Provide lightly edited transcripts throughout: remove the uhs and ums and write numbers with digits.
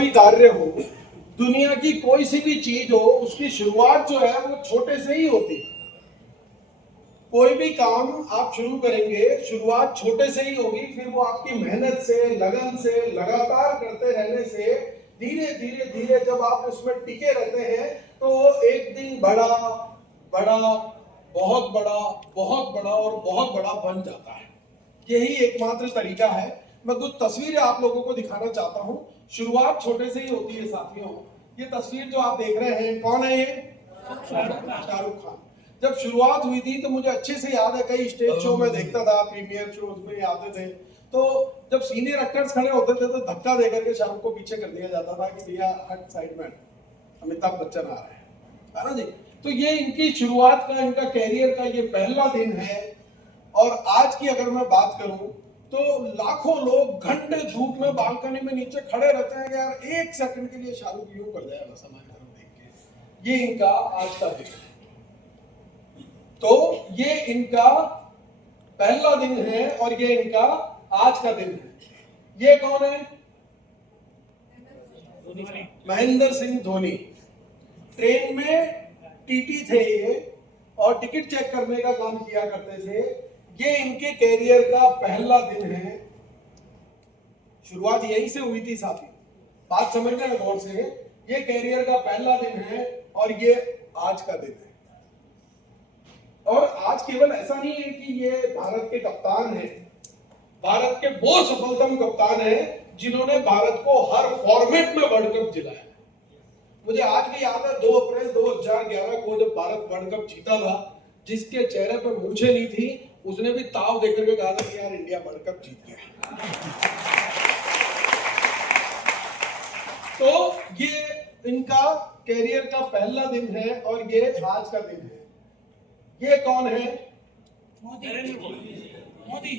कोई कार्य हो, दुनिया की कोई सी भी चीज हो, उसकी शुरुआत जो है वो छोटे से ही होती है। कोई भी काम आप शुरू करेंगे, शुरुआत छोटे से ही होगी, फिर वो आपकी मेहनत से, लगन से, लगातार करते रहने से धीरे धीरे धीरे जब आप उसमें टिके रहते हैं तो एक दिन बड़ा बड़ा बहुत बड़ा बहुत बड़ा और बहुत बड़ा बन जाता है। यही एकमात्र तरीका है। मैं कुछ तस्वीरें आप लोगों को दिखाना चाहता हूं। शुरुआत छोटे से ही होती है साथियों। ये तस्वीर जो आप देख रहे हैं, कौन है ये? शाहरुख खान। जब शुरुआत हुई थी तो मुझे अच्छे से याद है, कई स्टेज शो में देखता था, प्रीमियर शो में आते थे, तो जब सीनियर एक्टर्स खड़े होते थे तो धक्का देकर के शाहरुख को पीछे कर दिया जाता था कि भैया हट, साइड में, अमिताभ बच्चन आ रहे हैं, है ना जी। तो ये इनकी शुरुआत का, इनका कैरियर का ये पहला दिन है। और आज की अगर मैं बात करूं तो लाखों लोग घंटे धूप में बालकनी में नीचे खड़े रहते हैं कि यार एक सेकंड के लिए शाहरुख यूं कर जाए बस हमारी तरफ देख के। ये इनका आज का दिन है। तो ये इनका पहला दिन है और ये इनका आज का दिन है। ये कौन है? महेंद्र सिंह धोनी। ट्रेन में टीटी थे ये और टिकट चेक करने का काम किया करते थे। ये इनके कैरियर का पहला दिन है। शुरुआत यहीं से हुई थी साथी, बात समझना है गौर से। ये कैरियर का पहला दिन है और ये आज का दिन है। और आज केवल ऐसा नहीं है कि ये भारत के कप्तान हैं, भारत के वो सफलतम कप्तान हैं जिन्होंने भारत को हर फॉर्मेट में वर्ल्ड कप दिलाया। मुझे आज भी याद है 2 अप्रैल 2011 को जब भारत वर्ल्ड कप जीता था, जिसके चेहरे पर मूंछें नहीं थी उसने भी ताव देकर के कहा था कि यार इंडिया वर्ल्ड कप जीत गया। तो ये इनका कैरियर का पहला दिन है और ये आज का दिन है। ये कौन है? मोदी।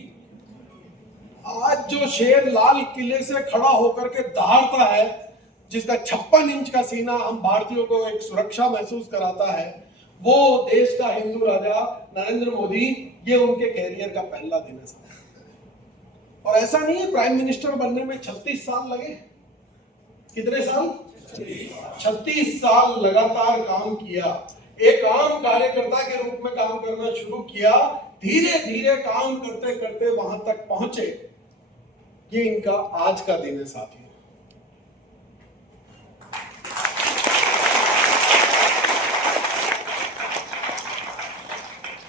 आज जो शेर लाल किले से खड़ा होकर के दहाड़ता है, जिसका 56 इंच का सीना हम भारतीयों को एक सुरक्षा महसूस कराता है, वो देश का हिंदू राजा नरेंद्र मोदी। ये उनके कैरियर का पहला दिन है। और ऐसा नहीं है, प्राइम मिनिस्टर बनने में 36 साल लगे। कितने साल? 36 साल लगातार काम किया। एक आम कार्यकर्ता के रूप में काम करना शुरू किया, धीरे धीरे काम करते करते वहां तक पहुंचे। ये इनका आज का दिन है साथियों।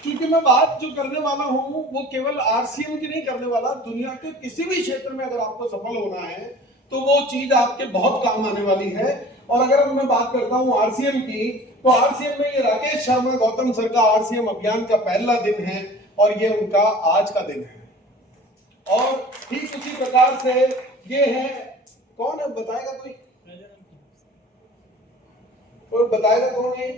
क्योंकि मैं बात जो करने वाला हूं वो केवल आरसीएम की नहीं करने वाला, दुनिया के किसी भी क्षेत्र में अगर आपको सफल होना है तो वो चीज आपके बहुत काम आने वाली है। और अगर मैं बात करता हूं आरसीएम की, तो आरसीएम में ये राकेश शर्मा गौतम सर का आरसीएम अभियान का पहला दिन है और ये उनका आज का दिन है। और ठीक उसी प्रकार से ये है, कौन है बताएगा कोई? और बताएगा कौन है?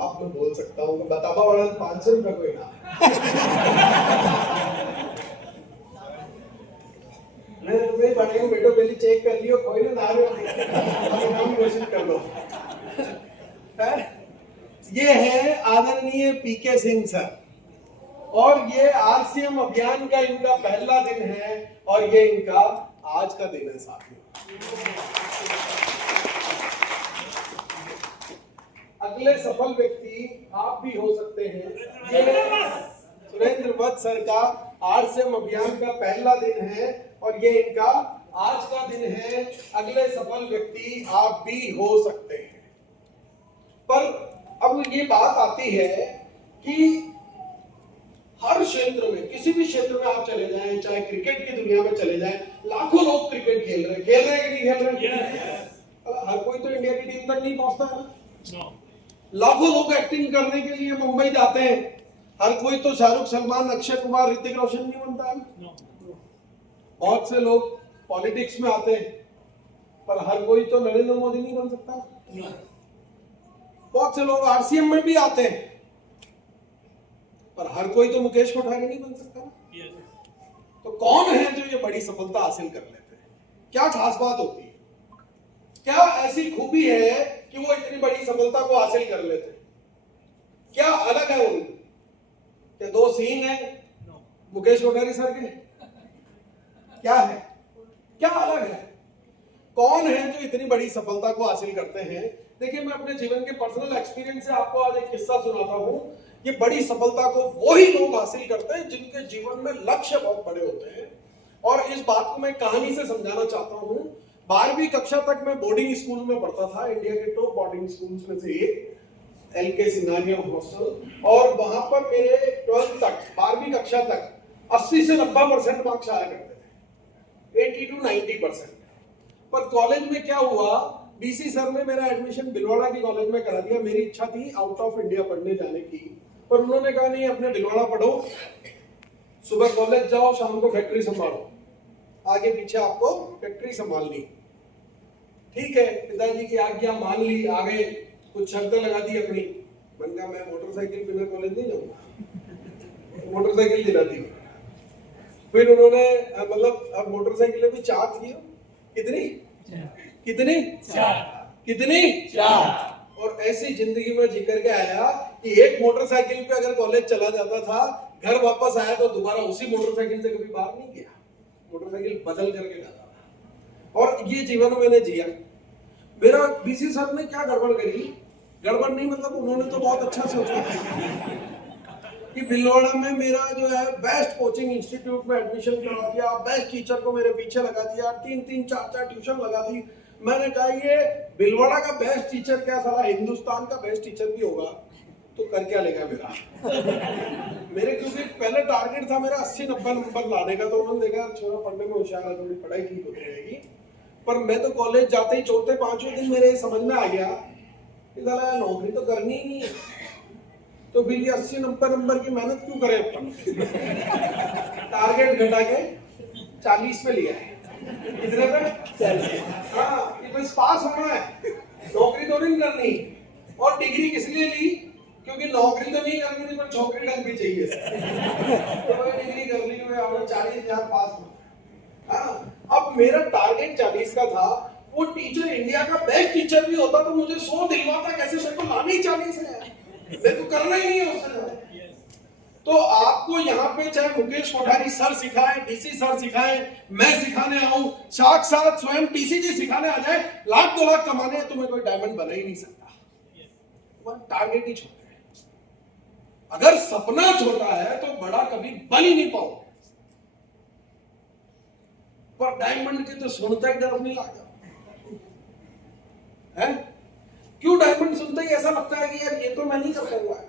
आप मैं बोल सकता हूँ, बताबा वाला 500 रुपए कोई ना। मैं बनेगा बेटो, पहले चेक कर लियो, कोई ना नाम घोषित कर लो। ये है आदरणीय पीके सिंह सर और ये आरसीएम अभियान का इनका पहला दिन है और ये इनका आज का दिन है साथियों। अगले सफल व्यक्ति आप भी हो सकते हैं। सुरेंद्र वत्स सर का आरसीएम अभियान का पहला दिन है और ये इनका आज का दिन है। अगले सफल व्यक्ति आप भी हो सकते हैं। पर अब ये बात आती है कि हर क्षेत्र में, किसी भी क्षेत्र में आप चले जाएं, चाहे क्रिकेट की दुनिया में चले जाएं, लाखों लोग क्रिकेट खेल रहे हैं कि नहीं खेल रहे हैं? हर कोई तो इंडिया की टीम तक नहीं पहुंचता है ना। लाखों लोग एक्टिंग करने के लिए मुंबई जाते हैं, हर कोई तो शाहरुख, सलमान, अक्षय कुमार, ऋतिक रोशन नहीं बनता है। बहुत से लोग पॉलिटिक्स में आते हैं पर हर कोई तो नरेंद्र मोदी नहीं बन सकता। बहुत से लोग आरसीएम में भी आते हैं पर हर कोई तो मुकेश कोठारी नहीं बन सकता। तो कौन है जो ये बड़ी सफलता हासिल कर लेते हैं? क्या खास बात होती है? क्या ऐसी खूबी है कि वो इतनी बड़ी सफलता को हासिल कर लेते हैं? क्या अलग है उनमें? क्या 2 सीन है मुकेश कोठारी सर के? क्या है, क्या अलग है? कौन है जो इतनी बड़ी सफलता को हासिल करते हैं? देखिए, मैं अपने जीवन के पर्सनल एक्सपीरियंस से आपको आज एक किस्सा सुनाता हूँ। ये बड़ी सफलता को वही लोग हासिल करते हैं जिनके जीवन में लक्ष्य बहुत बड़े होते हैं। और इस बात को मैं कहानी से समझाना चाहता हूँ। 12वीं कक्षा तक मैं बोर्डिंग स्कूल में पढ़ता था, इंडिया के टॉप बोर्डिंग स्कूल्स में से एक, LK सिंघानिया हॉस्टल। और वहां पर मेरे 12th तक, 12वीं कक्षा तक 80 से 90% मार्क्स आया करते थे, 80 to 90%। पर कॉलेज में क्या हुआ, BC सर ने मेरा एडमिशन भिलवाड़ा की कॉलेज में करा दिया। मेरी इच्छा थी आउट ऑफ इंडिया पढ़ने जाने की, पर उन्होंने कहा नहीं, अपने भिलवाड़ा पढ़ो, सुबह कॉलेज जाओ, शाम को फैक्ट्री संभालो, आगे पीछे आपको फैक्ट्री संभालनी। ठीक है, पिताजी की आज्ञा मान ली, आ गए, कुछ शर्तें लगा दी अपनी। मैंने कहा मैं मोटरसाइकिल बिना कॉलेज नहीं जाऊंगा, मोटरसाइकिल दिला दी। फिर उन्होंने मतलब अब मोटरसाइकिलें भी 4 थी, कितनी कितनी 4, कितनी 4। और ऐसी जिंदगी में जी करके आया कि एक मोटरसाइकिल पे अगर कॉलेज चला जाता था, घर वापस आया तो दोबारा उसी मोटरसाइकिल से कभी बाहर नहीं गया, मोटरसाइकिल बदल करके जाता था। और ये जीवन मैंने जिया। मेरा BC सर ने क्या गड़बड़ करी, गड़बड़ नहीं मतलब उन्होंने तो बहुत अच्छा सोचा कि भिलवाड़ा में मेरा जो है बेस्ट कोचिंग इंस्टीट्यूट में एडमिशन करवा दिया, बेस्ट टीचर को मेरे पीछे लगा दिया, 3-3, 4-4 ट्यूशन लगा दी। मैंने कहा ये भिलवाड़ा का बेस्ट टीचर क्या साला हिंदुस्तान का बेस्ट टीचर भी होगा तो कर क्या लेगा मेरा मेरे, क्योंकि पहले टारगेट था मेरा 80-90 नंबर लाने का, तो उन्होंने देखा छोरा पढ़ने में होशियार है, थोड़ी पढ़ाई ठीक होती रहेगी। पर मैं तो कॉलेज जाते ही 4-5वें दिन मेरे समझ में आ गया कि साला नौकरी तो करनी ही नहीं है, तो फिर ये 80-90 नंबर की मेहनत क्यों करें अपन टारगेट घटा के 40 पे लिया है। कितने पे? 40। हाँ, ये बस पास होना है, नौकरी तो नहीं करनी। और डिग्री किस लिए ली, क्योंकि नौकरी तो नहीं करनी थी पर छोकरी ढंग भी चाहिए तो मैं डिग्री कर ली, मैं अपना 40,000 पास हुआ। हाँ, अब मेरा टारगेट 40 का था। वो टीचर इंडिया का बेस्ट टीचर भी होता तो मुझे 100 दिलवाता, कैसे मेरे को लाने ही 40 है, मेरे को करना ही नहीं है उससे। तो आपको यहाँ पे चाहे मुकेश कोठारी सर सिखाए, DC सर सिखाए, मैं सिखाने आऊं, साक्षात स्वयं TCG सिखाने आ जाए, 1,00,000-2 लाख कमाने हैं, तो मैं कोई डायमंड बना ही नहीं सकता। टारगेट ही छोटा है। अगर सपना छोटा है तो बड़ा कभी बन ही नहीं पाओगे। पर डायमंड के तो सुनता ही डर नहीं लगता है। क्यों डायमंड सुनते ही ऐसा लगता है कि यार ये तो मैं नहीं कर पाऊंगा,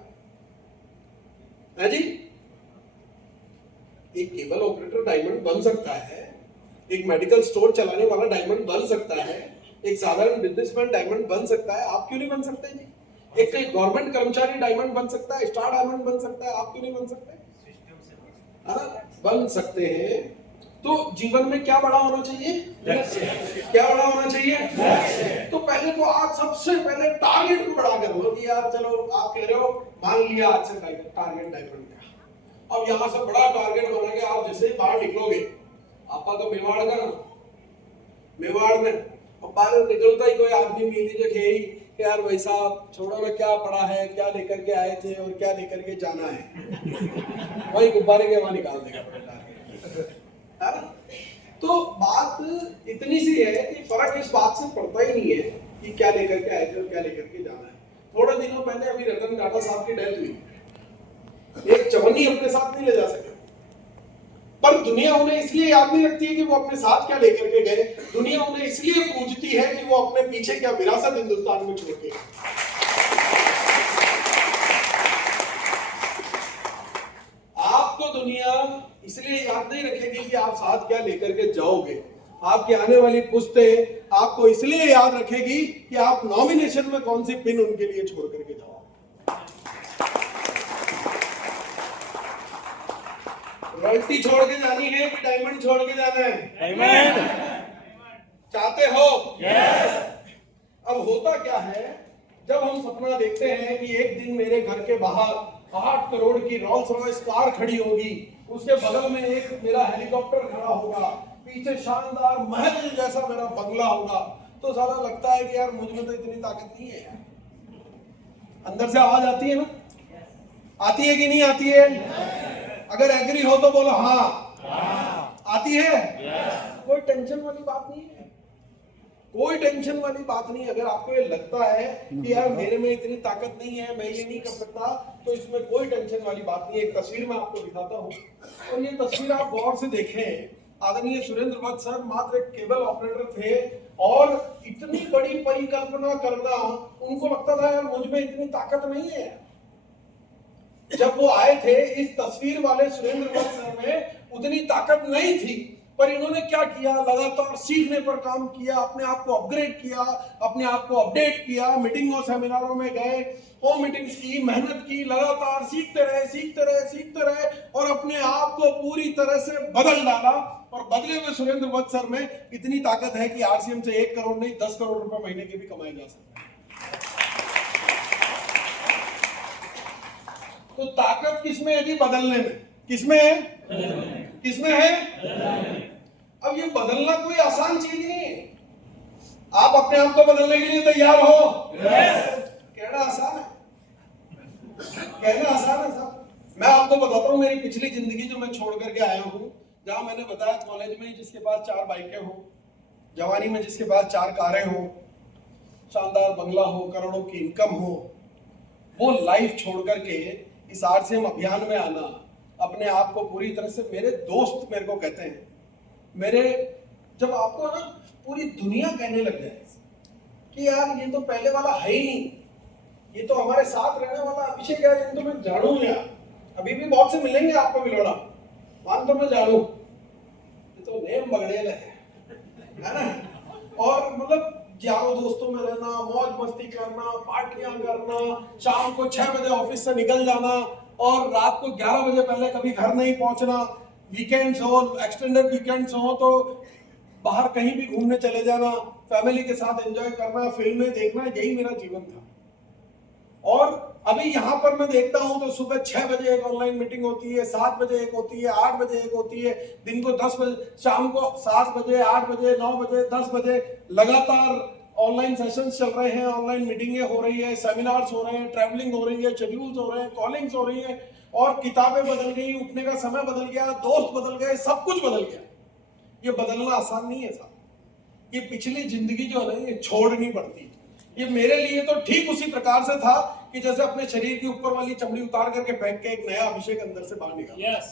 है जी। एक केबल ऑपरेटर डायमंड बन सकता है, एक मेडिकल स्टोर चलाने वाला डायमंड बन सकता है, एक साधारण बिजनेसमैन डायमंड बन सकता है, आप क्यों नहीं बन सकते जी? एक गवर्नमेंट कर्मचारी डायमंड बन सकता है, स्टार डायमंड बन सकता है, आप क्यों नहीं बन सकते? बन सकते हैं। तो जीवन में क्या बड़ा होना चाहिए? क्या बड़ा होना चाहिए? तो पहले तो आज सबसे पहले टारगेट को बड़ा कर लो कि यार चलो, आप कह रहे हो मान लिया आज से टारगेट डायमंड का, अब यहाँ से बड़ा टारगेट बना के आप जैसे ही बाहर निकलोगे, आपका तो मेवाड़ का ना, मेवाड़ में बाहर निकलता ही कोई आदमी मिल लीजिए कि यार भाई साहब छोड़ो ना, क्या पढ़ा है, क्या लेकर के आए थे और क्या लेकर के जाना है वही गुब्बारे के वहां निकाल देगा है। तो बात इतनी सी है कि फर्क इस बात से पड़ता ही नहीं है कि क्या लेकर के आए थे और क्या लेकर के जाना है। थोड़े दिनों पहले अभी रतन टाटा साहब की डेथ हुई, एक चवन्नी अपने साथ नहीं ले जा सके, पर दुनिया उन्हें इसलिए याद नहीं रखती है कि वो अपने साथ क्या लेकर के गए, दुनिया उन्हें इसलिए पूजती है कि वो अपने पीछे क्या विरासत हिंदुस्तान में छोड़ के। आपको दुनिया इसलिए याद नहीं रखेगी कि आप साथ क्या लेकर के जाओगे, आपकी आने वाली पुश्तें आपको इसलिए याद रखेगी कि आप नॉमिनेशन में कौन सी पिन उनके लिए छोड़ करके जाओ। रॉयल्टी छोड़ के जानी है कि डायमंड छोड़ के जाना है? डायमंड चाहते हो? यस। अब होता क्या है, जब हम सपना देखते हैं कि एक दिन मेरे घर के बाहर 8 करोड़ की रोल्स रॉयस कार खड़ी होगी, उसके बगल में एक मेरा हेलीकॉप्टर खड़ा होगा, पीछे शानदार महल जैसा मेरा बंगला होगा, तो सारा लगता है कि यार मुझ में तो इतनी ताकत नहीं है यार। अंदर से आवाज आती है ना, आती है कि नहीं आती है? अगर एग्री हो तो बोलो हाँ। आती है? कोई टेंशन वाली बात नहीं है, कोई टेंशन वाली बात नहीं। अगर आपको ये लगता है कि यार मेरे में इतनी ताकत नहीं है, मैं ये नहीं कर सकता, तो इसमें कोई टेंशन वाली बात नहीं है। एक तस्वीर मैं आपको दिखाता हूँ, और ये तस्वीर आप गौर से देखें। आदरणीय सुरेंद्र वत्स सर मात्र एक केबल ऑपरेटर थे, और इतनी बड़ी परिकल्पना करना, उनको लगता था यार मुझ में इतनी ताकत नहीं है। जब वो आए थे, इस तस्वीर वाले सुरेंद्र वत्स सर में उतनी ताकत नहीं थी, पर इन्होंने क्या किया, लगातार सीखने पर काम किया, अपने आप को अपग्रेड किया, अपने आप को अपडेट किया, मीटिंगों सेमिनारों में गए, होम मीटिंग्स की, मेहनत की, लगातार सीखते रहे और अपने आप को पूरी तरह से बदल डाला। और बदले हुए सुरेंद्र वत्स सर में इतनी ताकत है कि आरसीएम से 1 करोड़ नहीं 10 करोड़ रुपए महीने के भी कमाए जा सकते हैं। तो ताकत किसमें है जी? बदलने में। किसमें है? किसमें है? अब ये बदलना कोई आसान चीज नहीं है। आप अपने आप को बदलने के लिए तैयार हो? कहना आसान है, कहना आसान है साहब। मैं आपको बताता हूँ मेरी पिछली जिंदगी जो मैं छोड़ करके आया हूँ, जहां मैंने बताया कॉलेज में जिसके पास 4 बाइकें हो, जवानी में जिसके पास 4 कारें हो, शानदार बंगला हो, करोड़ों की इनकम हो, वो लाइफ छोड़ करके इस आरसीएम अभियान में आना, अपने आप को पूरी तरह से, मेरे दोस्त मेरे को कहते हैं, मेरे जब आपको ना पूरी दुनिया कहने लग जाए कि यार ये तो पहले वाला है ही नहीं, ये तो हमारे साथ रहने वाला अभिषेक है, जिनको मैं जानू यार, अभी भी बहुत से मिलेंगे आपको बिलोड़ा, मान तो मैं जानू, ये तो नेम बगड़ेल है ना। और मतलब यारों दोस्तों में रहना, मौज मस्ती करना, पार्टियां करना, शाम को 6 बजे ऑफिस से निकल जाना और रात को 11 बजे पहले कभी घर नहीं पहुंचना, वीकेंड्स हो, एक्सटेंडेड वीकेंड्स हो तो बाहर कहीं भी घूमने चले जाना, फैमिली के साथ एंजॉय करना, फिल्में देखना, यही मेरा जीवन था। और अभी यहाँ पर मैं देखता हूँ तो सुबह 6 बजे एक ऑनलाइन मीटिंग होती है, 7 बजे एक होती है, 8 बजे एक होती है, दिन को 10 बजे, शाम को 7 बजे, 8 बजे, 9 बजे, 10 बजे लगातार ऑनलाइन सेशंस चल रहे हैं, ऑनलाइन मीटिंगें हो रही है, सेमिनार्स हो रहे हैं, ट्रैवलिंग हो रही है, शेड्यूल्स हो रहे हैं, कॉलिंग्स हो रही है, और किताबें बदल गई, उठने का समय बदल गया, दोस्त बदल गए, सब कुछ बदल गया। ये बदलना आसान नहीं है साहब। ये पिछली जिंदगी जो है ना, ये छोड़नी पड़ती है। ये मेरे लिए तो ठीक उसी प्रकार से था कि जैसे अपने शरीर की ऊपर वाली चमड़ी उतार करके फेंक के एक नया अभिषेक अंदर से बाहर निकाला। yes.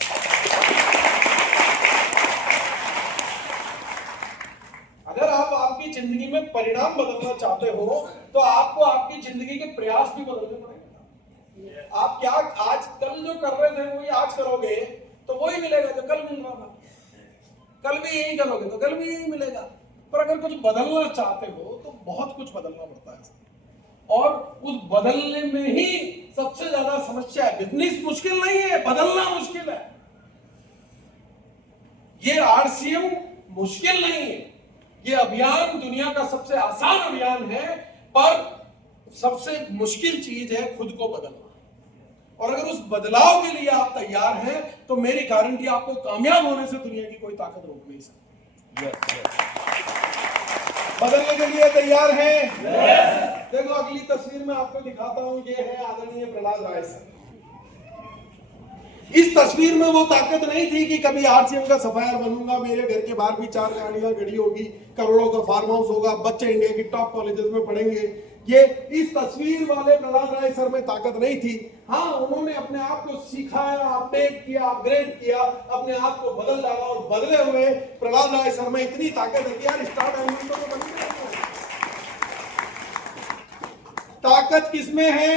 अगर आप आपकी जिंदगी में परिणाम बदलना चाहते हो तो आपको आपकी जिंदगी के प्रयास भी बदलने पड़ेंगे। आप क्या आज कल जो कर रहे थे वही आज करोगे तो वही मिलेगा जो कल मिल रहा था, कल भी यही करोगे तो कल भी यही मिलेगा। पर अगर कुछ बदलना चाहते हो तो बहुत कुछ बदलना पड़ता है, और उस बदलने में ही सबसे ज्यादा समस्या है। बिजनेस मुश्किल नहीं है, बदलना मुश्किल है। ये आरसीएम मुश्किल नहीं है, ये अभियान दुनिया का सबसे आसान अभियान है, पर सबसे मुश्किल चीज है खुद को बदलना। और अगर उस बदलाव के लिए आप तैयार हैं तो मेरी गारंटी आपको कामयाब होने से दुनिया की कोई ताकत रोक नहीं सकती। बदलने के लिए तैयार हैं? देखो अगली तस्वीर में आपको दिखाता हूं, ये है आदरणीय प्रहलाद राय सर। इस तस्वीर में वो ताकत नहीं थी कि कभी आरसीएम का सफायर बनूंगा, मेरे घर के बाहर भी 4 गाड़ियां खड़ी होगी, करोड़ों का फार्म हाउस होगा, बच्चे इंडिया की टॉप कॉलेजेस में पढ़ेंगे। ये इस तस्वीर वाले प्रहलाद राय सर में ताकत नहीं थी। हाँ, उन्होंने अपने आप को सिखाया, अपडेट किया, अपग्रेड किया, अपने आप को बदल डाला, और बदले हुए प्रहलाद राय सर में इतनी ताकत है कि यार स्टार डायमंड तो बन गया। ताकत किसमें है?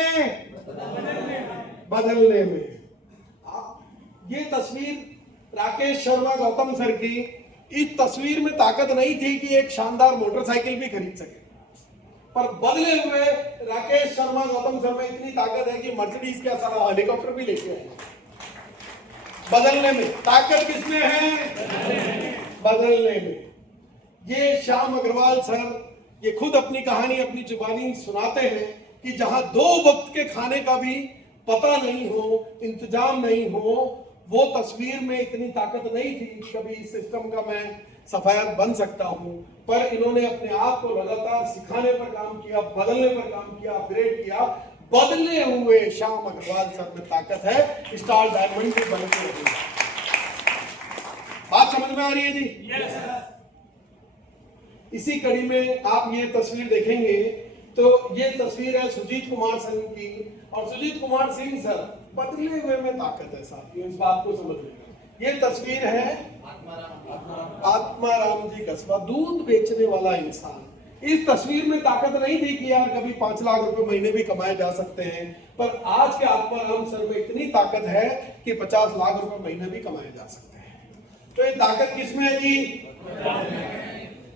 बदलने में। ये तस्वीर राकेश शर्मा गौतम सर की, इस तस्वीर में ताकत नहीं थी कि एक शानदार मोटरसाइकिल भी खरीद सके, पर बदले हुए राकेश शर्मा गौतम सर में इतनी ताकत है कि मर्सिडीज का सारा हेलीकॉप्टर भी लेके आए। बदलने में ताकत किसमें है? बदलने में। ये श्याम अग्रवाल सर ये खुद अपनी कहानी अपनी जुबानी सुनाते हैं कि जहां 2 वक्त के खाने का भी पता नहीं हो, इंतजाम नहीं हो, वो तस्वीर में इतनी ताकत नहीं थी कभी इस सिस्टम का मैं सफायत बन सकता हूं। पर इन्होंने अपने आप को लगातार सिखाने पर काम किया, बदलने पर काम किया, अपग्रेड किया। बदले हुए श्याम अग्रवाल सर में ताकत है, स्टार डायमंड के बनने में। बात बात समझ में आ रही है जी? इसी कड़ी में आप ये तस्वीर देखेंगे तो ये तस्वीर है सुजीत कुमार सिंह की, और सुजीत कुमार सिंह सर बदले हुए में ताकत है साथियों, इस बात को समझ लेना। ये तस्वीर है आत्माराम जी कस्बा, दूध बेचने वाला इंसान। इस तस्वीर में ताकत नहीं थी कि यार कभी 5 लाख रुपए महीने भी कमाए जा सकते हैं, पर आज के आत्माराम सर में इतनी ताकत है कि 50 लाख रुपए महीने भी कमाए जा सकते हैं। तो ये ताकत किसमें है जी?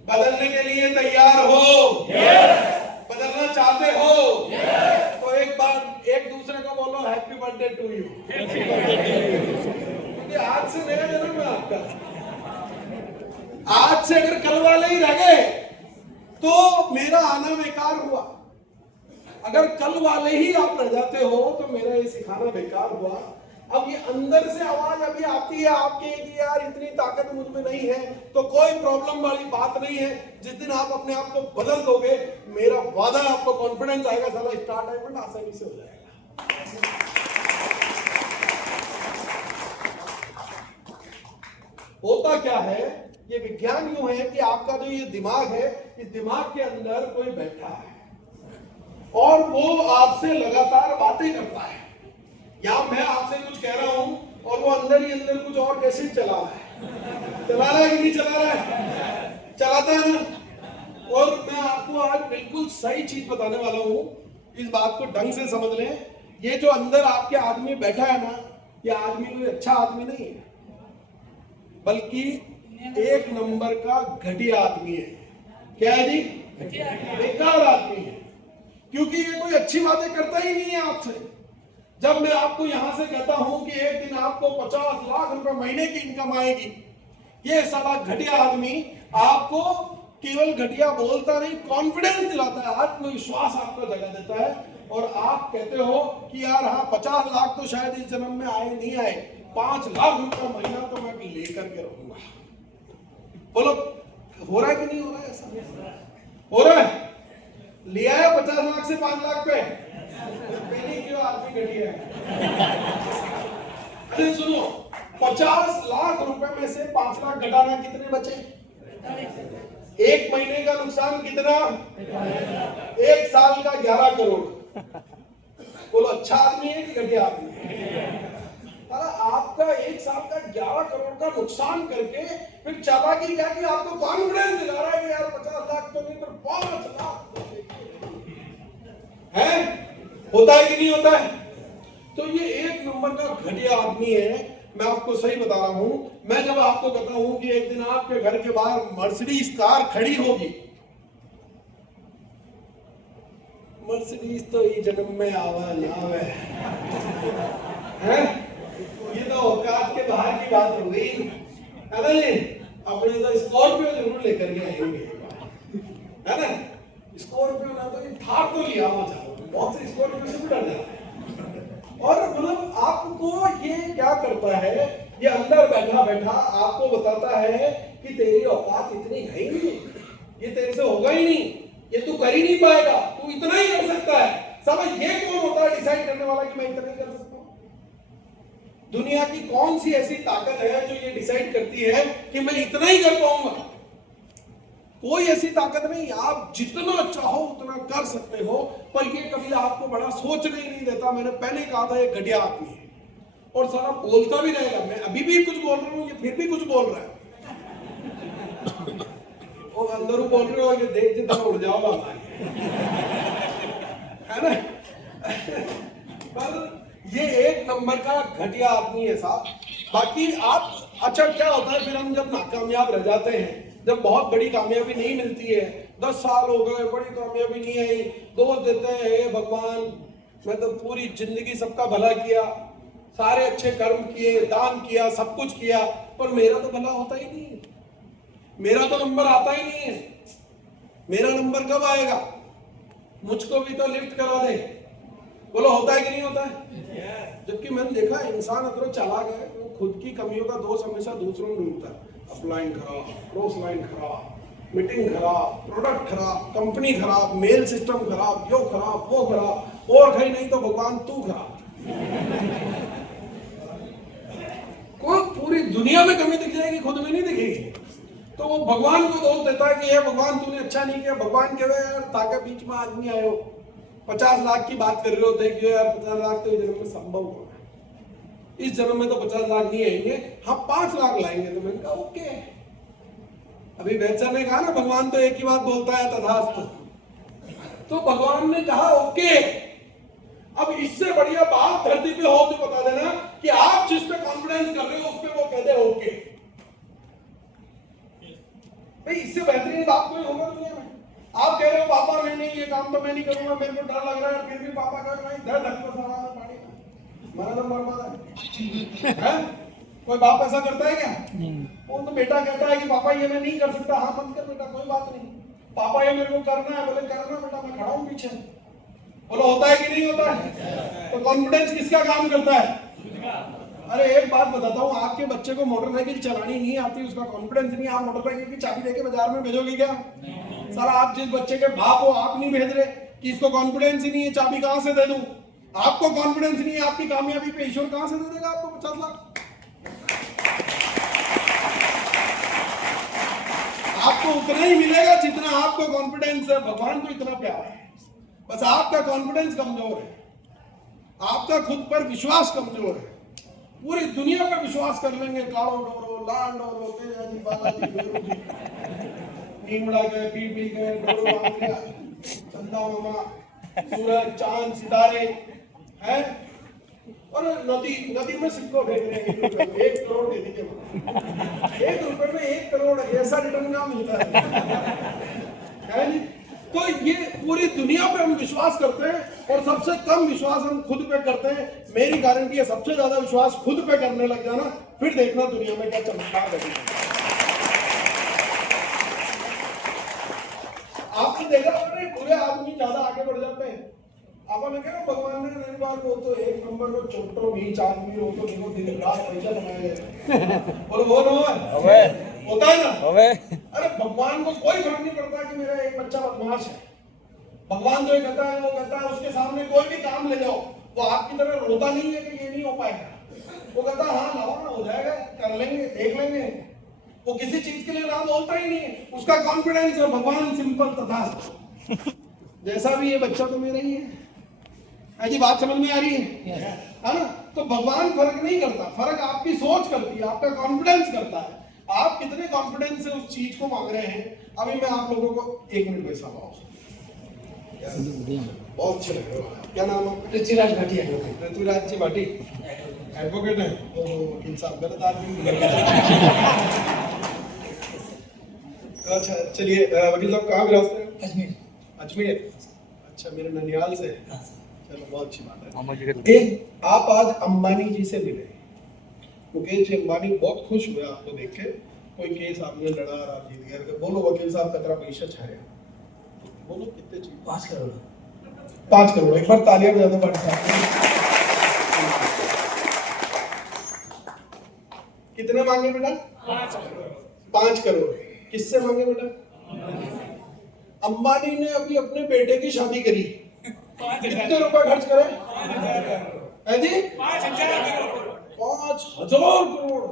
बदलने के लिए तैयार हो? बदलना चाहते हो? तो एक बार एक दूसरे को बोलो हैप्पी बर्थडे टू यू, क्योंकि आज से नया जन्म है आपका। आज से अगर कल वाले ही रह गए तो मेरा आना बेकार हुआ, अगर कल वाले ही आप रह जाते हो तो मेरा ये सिखाना बेकार हुआ। अब ये अंदर से आवाज अभी आती है आपके कि यार इतनी ताकत मुझ में नहीं है, तो कोई प्रॉब्लम वाली बात नहीं है। जिस दिन आप अपने आप को बदल दोगे, मेरा वादा है आपको कॉन्फिडेंस आएगा, साला स्टार डायमंड आसानी से हो जाएगा। होता क्या है, ये विज्ञान यूं है कि आपका जो ये दिमाग है, इस दिमाग के अंदर कोई बैठा है और वो आपसे लगातार बातें करता है, या मैं आपसे कुछ कह रहा हूं और वो अंदर ही अंदर कुछ और कैसे चला रहा है कि नहीं चला रहा है? चलाता है ना। और मैं आपको आज बिल्कुल सही चीज बताने वाला हूं, इस बात को ढंग से समझ लें। ये जो अंदर आपके आदमी बैठा है ना, ये आदमी कोई अच्छा आदमी नहीं है, बल्कि एक नंबर का घटिया आदमी है। क्या है जी? बेकार आदमी है, क्योंकि ये कोई अच्छी बातें करता ही नहीं है आपसे। जब मैं आपको यहां से कहता हूं कि एक दिन आपको 50 लाख रुपए महीने की इनकम आएगी, ये साला घटिया आदमी आपको केवल घटिया बोलता नहीं, कॉन्फिडेंस दिलाता है, आत्मविश्वास आपको जगा देता है, और आप कहते हो कि यार हाँ 50 लाख तो शायद इस जन्म में आए नहीं आए, 5 लाख रुपए महीना तो मैं लेकर के रहूंगा। बोलो हो रहा है कि नहीं हो रहा है? ऐसा हो रहा है? लिया है 50 लाख से 5 लाख पे, क्यों आदमी घटिया है? अरे सुनो, 50 लाख रुपए में से 5 लाख घटाना कितने बचे? एक महीने का नुकसान कितना? 1 साल का 11 करोड़। बोलो अच्छा आदमी है कि घटिया आदमी है? अरे आपका 1 साल का 11 करोड़ का नुकसान करके फिर चालाकी क्या कि आपको कॉन्फिडेंस दिला रहा है कि यार 50 लाख तो नहीं पर 5 लाख है। होता है कि नहीं होता है? तो ये एक नंबर का घटिया आदमी है। मैं आपको सही बता रहा हूं, मैं जब आपको कहता हूं कि एक दिन आपके घर के बाहर मर्सिडीज कार खड़ी होगी, मर्सिडीज तो ये जन्म में आवा ना आवे है, ये तो औकात के बाहर की बात हो गई है ना। ये अपने तो स्कॉर्पियो जरूर लेकर के आएंगे, है ना। स्कॉर्पियो ना तो ये थार तो लिया हुआ था, बहुत से स्कॉर्पियो से भी डर जाते हैं। और मतलब आपको ये क्या करता है, ये अंदर बैठा बैठा आपको बताता है कि तेरी औकात इतनी है ही नहीं, ये तेरे से होगा ही नहीं, ये तू कर ही नहीं पाएगा, तू इतना ही कर सकता है। साला ये कौन होता है डिसाइड करने वाला कि मैं इतना ही कर सकता हूं? दुनिया की कौन सी ऐसी ताकत है जो ये डिसाइड करती है कि मैं इतना ही कर पाऊंगा? कोई ऐसी ताकत नहीं। आप जितना चाहो उतना कर सकते हो, पर ये कभी आपको बड़ा सोचने ही नहीं देता। मैंने पहले कहा था ये घटिया आदमी है, और सारा बोलता भी रहेगा। मैं अभी भी कुछ बोल रहा हूं, ये फिर भी कुछ बोल रहा है, और अंदर बोल रहे हो, ये देख जितना उड़ जाओ है ना। पर ये एक नंबर का घटिया आदमी है साहब। बाकी आप अच्छा क्या होता है फिर हम जब नाकामयाब रह जाते हैं, जब बहुत बड़ी कामयाबी नहीं मिलती है, 10 साल हो गए बड़ी कामयाबी नहीं आई, दोस्त देते हैं हे भगवान मैं तो पूरी जिंदगी सबका भला किया, सारे अच्छे कर्म किए, दान किया, सब कुछ किया, पर मेरा तो भला होता ही नहीं है, मेरा तो नंबर आता ही नहीं है। मेरा नंबर कब आएगा? मुझको भी तो लिफ्ट करा दे। बोलो होता है कि नहीं होता है? जबकि मैंने देखा इंसान अगर चला गया, वो खुद की कमियों का दोष हमेशा दूसरों में ढूंढता है। अपलाइन खराब, क्रॉस लाइन खराब, मीटिंग खराब, प्रोडक्ट खराब, कंपनी खराब, मेल सिस्टम खराब, यो खराब, वो खराब, और कहीं नहीं तो भगवान तू खराब। कोई पूरी दुनिया में कमी दिख जाएगी। दिखेगी, खुद में नहीं दिखेगी। तो वो भगवान को दोष देता है कि ये भगवान तूने अच्छा नहीं किया। भगवान कहे यार ताकि बीच में आदमी आयो 50 लाख की बात कर रहे हो, देखियो यार 50 लाख तो इस जन्म में संभव होगा, इस जन्म में तो 50 लाख नहीं आएंगे, हम 5 लाख लाएंगे। तो मैंने कहा ओके। अभी वैसा ने कहा ना भगवान तो एक ही बात बोलता है तथास्तु, तो भगवान ने कहा ओके। अब इससे बढ़िया बात धरती पे हो तो बता देना कि आप जिस पे कॉन्फिडेंस कर रहे हो उस पे वो कहते हैं ओके। भाई इससे बेहतरीन बात कोई होगा दुनिया में? आप कह रहे हो पापा मैं नहीं, ये काम तो मैं नहीं करूंगा, मेरे को डर लग रहा है, फिर भी पापा कर रहे हैं, धर धर को सवाल पानी मरा तो मर मारा है। कोई बाप ऐसा करता है क्या? वो तो बेटा कहता है कि पापा ये मैं नहीं कर सकता, हाँ मत कर बेटा कोई बात नहीं, पापा ये मेरे को करना है, बोले करना बेटा मैं खड़ा हूं पीछे। बोलो होता है कि नहीं होता है? तो कॉन्फिडेंस किसका काम करता है? अरे एक बात बताता हूँ, आपके बच्चे को मोटरसाइकिल चलानी नहीं आती, उसका कॉन्फिडेंस नहीं, आप मोटरसाइकिल की चाबी लेके बाजार में भेजोगे क्या? सारा आप जिस बच्चे के बाप हो आप नहीं भेज रहे कि इसको कॉन्फिडेंस ही नहीं है, चाबी कहां से दे दूं? आपको कॉन्फिडेंस नहीं है, आपकी कामयाबी पे ईश्वर कहां से दे देगा आपको 50 लाख? आपको उतना ही मिलेगा जितना आपको कॉन्फिडेंस है। भगवान को इतना प्यार है, बस आपका कॉन्फिडेंस कमजोर है, आपका खुद पर विश्वास कमजोर है। पूरी दुनिया पर विश्वास कर लेंगे, काड़ो डोरो लाल डोरो तेजाजी बालाजी बेरूजी नीमड़ा गए पीपी गए डोरो आंगलिया चंदा मामा सूरज चांद सितारे हैं, और नदी में सिक्को भेज रहे हैं 1 करोड़ दे दीजिए। 1 रुपए में 1 करोड़ ऐसा रिटर्न का मिलता है नहीं? तो ये पूरी दुनिया पे हम विश्वास करते हैं और सबसे कम विश्वास हम खुद पे करते हैं। मेरी गारंटी है सबसे ज्यादा विश्वास खुद पे करने लग जाना, फिर देखना दुनिया में क्या चमत्कार घटेगा। आपने देखा बुरे आदमी ज्यादा आगे बढ़ जाते हैं। आपने कहा भगवान ने नहीं बात हो तो 1 नंबर को छोटो बीच आदमी हो तो देखो दिन रात पैसा बनाए और वो ना होता है ना। अरे भगवान को कोई फर्क नहीं पड़ता कि मेरा एक बच्चा बदमाश है। भगवान जो कहता है वो कहता है, उसके सामने कोई भी काम ले जाओ वो आपकी तरह रोता नहीं है कि ये नहीं हो पाएगा। वो कहता है हाँ लाओ ना हो जाएगा, कर लेंगे देख लेंगे। वो किसी चीज के लिए ना बोलता ही नहीं है, उसका कॉन्फिडेंस है भगवान सिंपल तथास्तु। जैसा भी ये बच्चा तो मेरा ही है। ऐसी बात समझ में आ रही है ना? तो भगवान फर्क नहीं करता, फर्क आपकी सोच करती है, आपका कॉन्फिडेंस करता है। आप कितने कॉन्फिडेंस से उस चीज को मांग रहे हैं। अभी मैं आप लोगों को 1 मिनट पैसा पाओ, बहुत अच्छे लग रहे हो। क्या नाम है? ऋतुराज भाटी। ऋतुराज जी भाटी एडवोकेट है, तो वकील साहब गलत आदमी। अच्छा चलिए, वकील साहब कहाँ विरासत है? अजमेर। अजमेर, अच्छा मेरे ननियाल से। चलो बहुत अच्छी बात है। एक आप आज अंबानी जी से मिले, मुकेश अंबानी बहुत खुश हुए आपको देख के। कोई केस आपने लड़ा और आप जीत गए। बोलो वकील साहब कितना पैसा छाया? बोलो कितने चाहिए? 5 करोड़। 5 करोड़, एक बार तालियां बजा दो भाटी साहब। कितने मांगे बेटा? 5 करोड़। किससे मांगे बेटा? अंबानी ने अभी अपने बेटे की शादी करी, कितने रुपए खर्च करे? है जी 5,000 करोड़।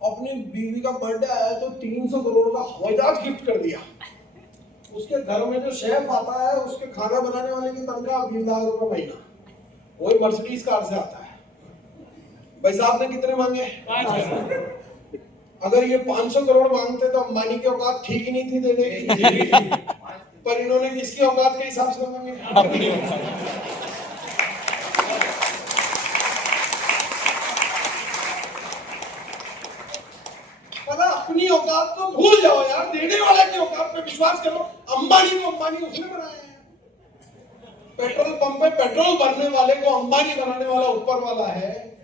अपनी बीवी का बर्थडे आया तो 300 करोड़ का हवाई जहाज गिफ्ट कर दिया। उसके घर में जो शेफ आता है उसके खाना बनाने वाले की तनख्वाह 20 लाख रुपए महीना, वही मर्सिडीज कार से आता है। भाई साहब ने कितने मांगे? 5 अगर ये 500 करोड़ मांगते तो अंबानी की औकात ठीक ही नहीं थी देने की। पर इन्होंने किसकी औकात के हिसाब से मांगे? अपनी औकात तो भूल जाओ यार, देने वाले की औकात पे विश्वास करो। अंबानी को अंबानी उसने बनाया है। पेट्रोल पंप पे पेट्रोल भरने वाले को अंबानी बनाने वाला ऊपर वाला है।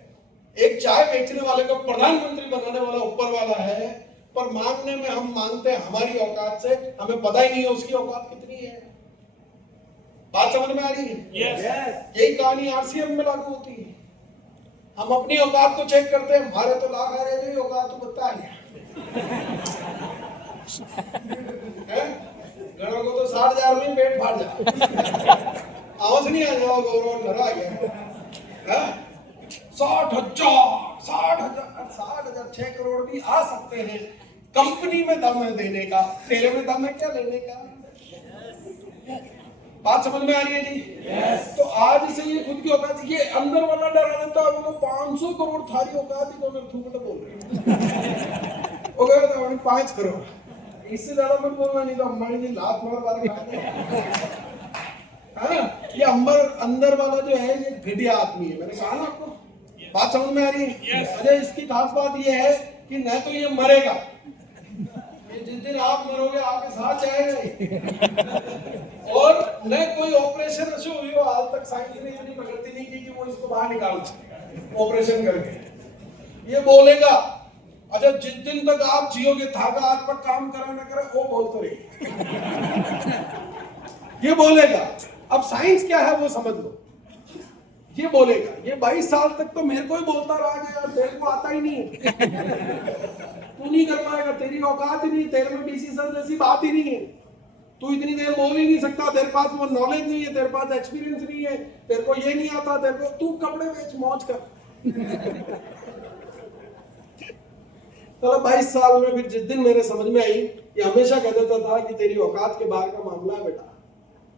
एक चाय बेचने वाले को प्रधानमंत्री बनाने वाला ऊपर वाला है। पर मांगने में हम मांगते हैं हमारी औकात से, हमें पता ही नहीं है उसकी औकात कितनी है। बात समझ में आ रही है? यही कहानी आरसीएम में लागू होती है। हम अपनी औकात को चेक करते हैं, हमारे तो लाख आ रहे, औकात तो बता है। गणों को तो 60,000 में पेट फाड़ जाए, आवाज नहीं आ जाओ गौरव घर आ गया। 60,000 60,000 6 करोड़ भी आ सकते हैं। कंपनी में दम है देने का, तेरे में दम है क्या लेने का? बात समझ में आ रही है जी? तो आज से ये खुद की औकात, ये अंदर वाला डरा देता है, वो 500 करोड़ थारी औकात ही तो थूक बोल रहे हो गया तो 5 करोड़, इससे ज्यादा मत बोलना, नहीं तो अम्बानी जी लात मार वाला। हाँ, ये अंदर वाला जो है ये घटिया आदमी है, मैंने कहा ना आपको। बात समझ में आ रही है? अरे इसकी खास बात ये है कि न तो ये मरेगा, ये जिस दिन आप मरोगे आपके साथ जाएगा, और न कोई ऑपरेशन ऐसे हुई हो, आज तक साइंस ने इतनी प्रगति नहीं की कि वो इसको बाहर निकाल सके ऑपरेशन करके। ये बोलेगा, अच्छा जिस दिन तक आप जियोगे थाका हाथ पर काम करा ना करे वो बोलते रहे, ये बोलेगा। अब साइंस क्या है वो समझ लो, ये बोलेगा। ये 22 साल तक तो मेरे को ही बोलता रहा कि यार तेरे को आता ही नहीं है, तू नहीं कर पाएगा, तेरी औकात ही नहीं, तेरे में बीसी सर जैसी बात ही नहीं है, तू इतनी देर बोल ही नहीं सकता, तेरे पास वो नॉलेज नहीं है, तेरे पास एक्सपीरियंस नहीं है, तेरे को ये नहीं आता, तेरे को, तू कपड़े बेच मौज कर। चलो 22 साल में फिर जिस दिन मेरे समझ में आई, ये हमेशा कह देता था कि तेरी औकात के बाहर का मामला है बेटा,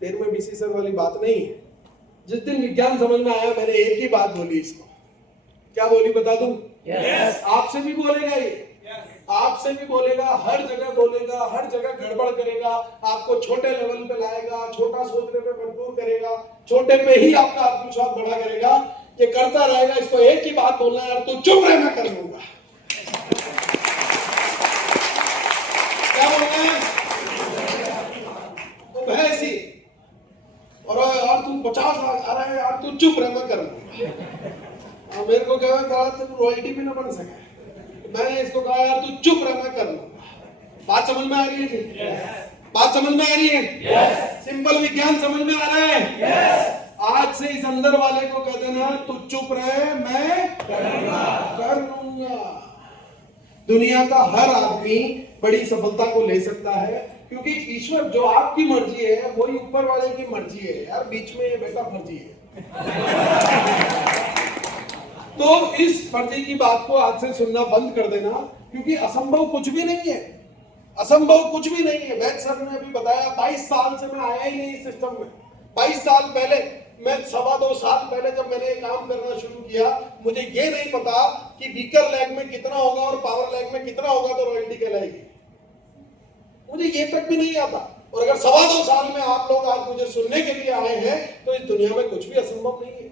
तेरे में बीसी सर वाली बात नहीं है। जिस दिन विज्ञान समझ में आया, मैंने एक ही बात बोली इसको, क्या बोली बता दूं? आपसे भी बोलेगा ये, आपसे भी बोलेगा, हर जगह बोलेगा, हर जगह गड़बड़ करेगा, आपको छोटे लेवल पे लाएगा, छोटा सोचने पे मजबूर करेगा, छोटे पे ही आपका आत्मविश्वास बढ़ा करेगा, ये करता रहेगा। इसको एक ही बात बोलना है, यार तू चुप रह, मैं कर लूंगा। क्या बोलना है? तो भैंसी और यार तू 50 लाख आ रहा है, यार तू चुप रह, मैं कर लूंगा। मेरे को कहा तू रॉयल्टी भी ना बन सके, मैंने इसको कहा यार तू चुप रह, मैं कर लूंगा। बात समझ में आ रही है जी? बात समझ में आ रही है? सिंपल विज्ञान समझ में आ रहा है? आज से इस अंदर वाले को कह देना तू चुप रहे, मैं कर लूंगा। दुनिया का हर आदमी बड़ी सफलता को ले सकता है, क्योंकि ईश्वर जो आपकी मर्जी है वही ऊपर वाले की मर्जी है यार, बीच में ये बेटा फर्जी है। तो इस फर्जी की बात को आज से सुनना बंद कर देना, क्योंकि असंभव कुछ भी नहीं है, असंभव कुछ भी नहीं है। वैद सर ने अभी बताया 22 साल से मैं आया ही नहीं इस सिस्टम में। 22 साल पहले, मैं 2.25 साल पहले जब मैंने ये काम करना शुरू किया, मुझे ये नहीं पता कि वीकर लेग में कितना होगा और पावर लेग में कितना होगा तो रॉयल्टी कहलाएगी, मुझे ये तक भी नहीं आता। और अगर 2.25 साल में आप लोग आज मुझे सुनने के लिए आए हैं, तो इस दुनिया में कुछ भी असंभव नहीं है।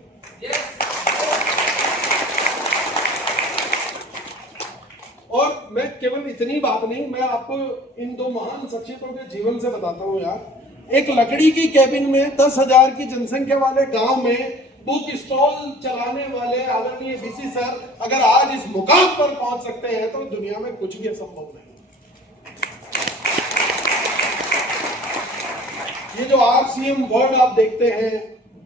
और मैं केवल इतनी बात नहीं, मैं आपको इन दो महान शख्सियतों के जीवन से बताता हूं यार। एक लकड़ी की कैबिन में 10,000 की जनसंख्या वाले गांव में बुक स्टॉल चलाने वाले आदरणीय बीसी सर अगर आज इस मुकाम पर पहुंच सकते हैं, तो दुनिया में कुछ भी असंभव नहीं। ये जो आरसीएम वर्ल्ड आप देखते हैं,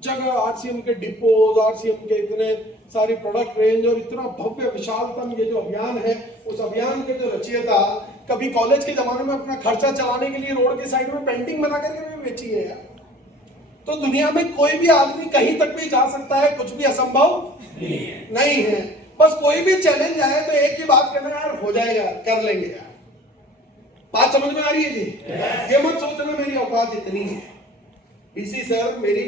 जगह आरसीएम के डिपोज, आरसीएम के इतने सारी प्रोडक्ट रेंज और इतना भव्य विशालतम ये जो अभियान है, उस अभियान के जो रचयिता कभी कॉलेज के जमाने में अपना खर्चा चलाने के लिए रोड के साइड में पेंटिंग बना करके भी बेची है यार। तो दुनिया में कोई भी आदमी कहीं तक भी जा सकता है, कुछ भी असंभव नहीं है। बस कोई भी चैलेंज आए तो एक ही बात कहना, यार हो जाएगा, कर लेंगे यार। बात समझ में आ रही है जी? ये मत सोचना मेरी औकात इतनी है। बीसी सर मेरी